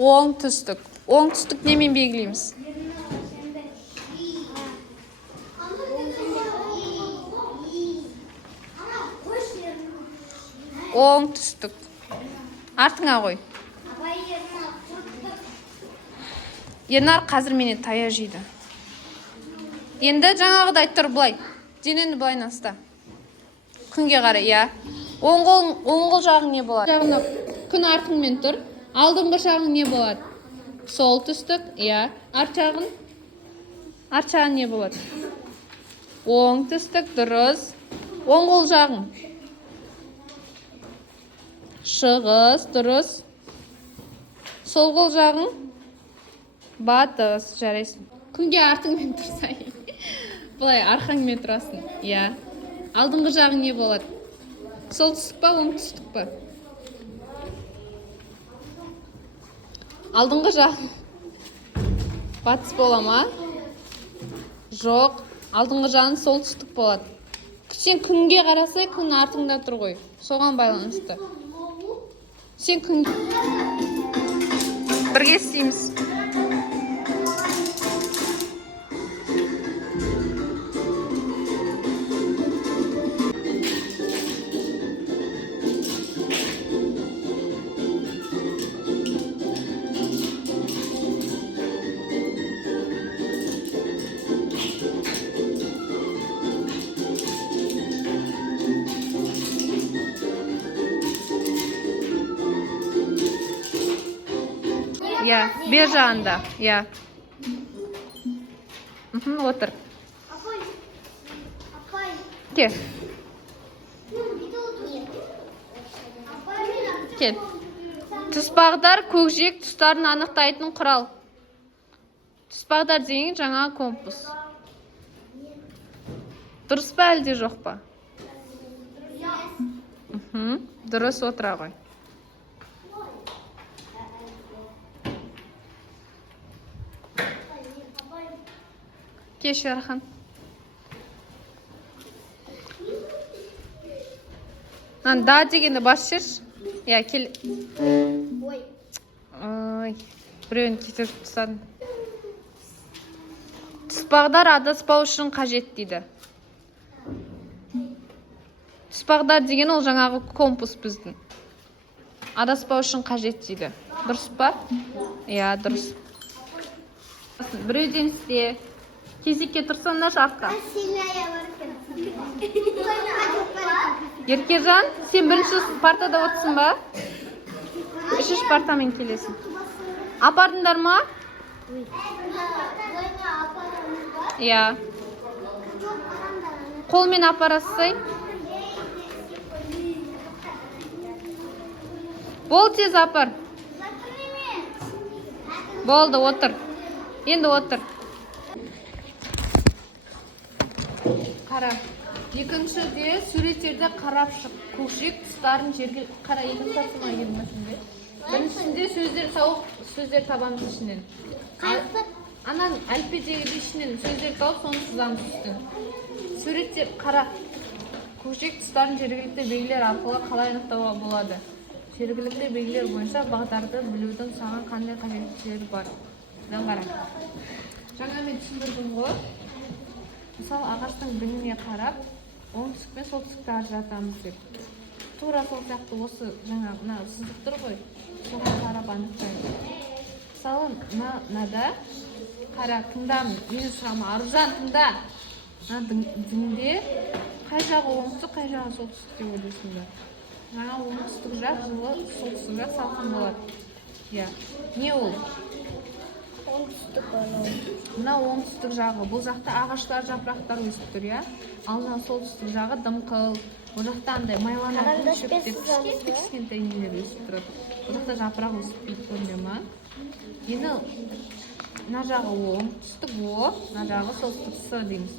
Оңтүстік. Оңтүстік немен белгілейміз? Оңтүстік. Артыңа қой. Ернар қазір менен тая жейді. Енді жаңағыдай тұр былай. Денені былай наста. Күнге қарай, иә. Оң қол жағың не болады? Күн артыңмен тұр. Алдыңғы жағың не болады? Солтүстік, иә. Арт жағың? Арт жағың не болады? Оңтүстік, дұрыс. Оң қол жағың? Шығыс, дұрыс. Сол қол жағың? Батыс, жарайсың. Күнге артыңмен тұрсайын. Бұлай арқаңмен тұрасың. Иә. Алдыңғы жағың не болады? Солтүстік па, оңтүстік па? Алдыңғы жағың батыс бола ма? Жоқ. Алдыңғы жағың солтүстік болады. Сен күнге қарасай, күн артыңда тұр ғой. Соған байланысты. Сен күн... Бірге істейміз. Ya, bir жағында. Ya. Отыр. Кел. Кел. Тұспағдар көкжиек тұстарын анықтайтын құрал. Тұспағдар деген жаңа компас. Дұрыс па әлде жоқ па? Дұрыс, отыра ғой. Кел, Шерхан. Да дегенді бас жерші. Я, кел. Ой, біреуін кетіріп тұсадың. Тұспағдар адаспау үшін қажет дейді. Тұспағдар деген ол жаңағы компас біздің. Адаспау үшін қажет дейді. Дұрыс па? Я, дұрыс. Біреуден істе. Кезекке тұрсаңдар артқа. Еркежан, сен бірінші партада отырсың ба? Үшінші партамен келесің. Апардыңдар ма? Я. Қолмен апарасыз. Бол, тез апар. Болды, отыр. Енді отыр. Қара. Екіншіде суреттерді қарап шық. Көкжиек тұстарын жерге қара. Екінші тапсырма келмесінде. Біріншісінде сөздер тауып, сөздер табамыз ішінен. Анан әліппедегі ішінен сөздер тауып, соны сызамыз үстін. Суреттер қара. Көкжиек тұстарын жергілікті белгілер арқылы қалай анықтауға болады. Жергілікті белгілер бойынша бағдарды білудің саған қандай қажеттіліктері бар. Қара. Жаңа мен түсіндірдім ғой. Мысалы, ағаштың біріне қарап, оңтүстік пен солтүстікті ажыратамыз деп. Тура сол сияқты осы жаңа сызық тұр ғой, соған қарап анықтайды. Мысалы, мынада қара, тыңдам, мені сұрама, Аружан, тыңда. Дінде қай жағы оңтүстік, қай жағы солтүстік деп ойлайсыңдар. Жаңа оңтүстік жақ, жылы солтүстік жақ салқын болады. Я. Не ол? Мына оңтүстік жағы. Бұл жақта ағаштар, жапырақтар өсіп тұр, я? Ал мына солтүстік жағы дымқыл. Бұл жақта андай майланатын шөптер, кішкентай нелер өсіп тұрады. Бұл жақта жапырақ өспейді, көріне ма? Енді мына жағы оңтүстік О, мына жағы солтүстік С дейміз.